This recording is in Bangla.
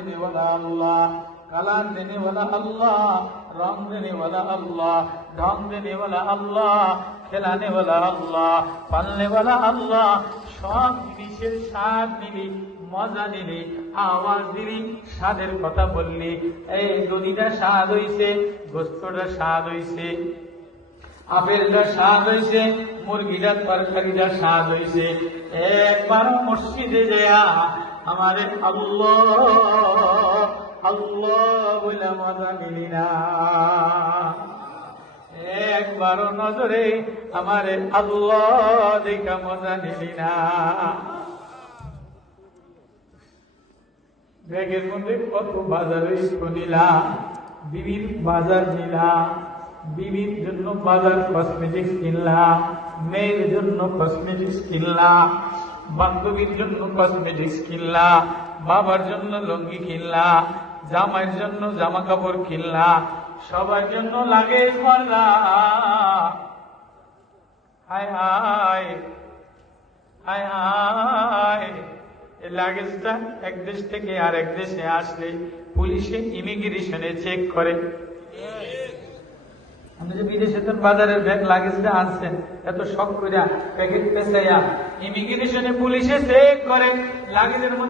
देने वाला अल्लाह कलर देने वाला अल्लाह रंग देने वाला अल्लाह ढंग देने वाला अल्लाह खिलाने वाला अल्लाह पालने वाला अल्लाह সব জিনিসের স্বাদ নিলি মজা নিলি আওয়াজ দিলি স্বাদের কথা বললি এই দদিটা স্বাদ হইছে গোস্তটা স্বাদ হইছে আপেলটা স্বাদ হইছে, মুরগিটার তরকারিটা স্বাদ হইছে। একবার মসজিদে দেয়া আমারে মজা মিলি না। একবার নজরে আমারে আল্লাহ দেখা মজা নিলি না। ব্যাগের মধ্যে কত বাজার নিলা বিবির বাজার নিলা বিবির জন্য বাজার কসমেটিক্স কিনলা মেয়ের জন্য কসমেটিক্স কিনলা বান্ধবীর জন্য কসমেটিক্স কিনলা বাবার জন্য লুঙ্গি কিনলা জামাইয়ের জন্য জামা কাপড় কিনলা সবার জন্য লাগে করলা হায় হায় হায় হায় এই লাগেজটা এক দেশ থেকে আর এক দেশে আসলে পুলিশে ইমিগ্রেশনে চেক করে। তো ব্যাগ এত শখ করিয়া প্যাকেট ইমিগ্রেশনে পুলিশে চেক করে লাগেজের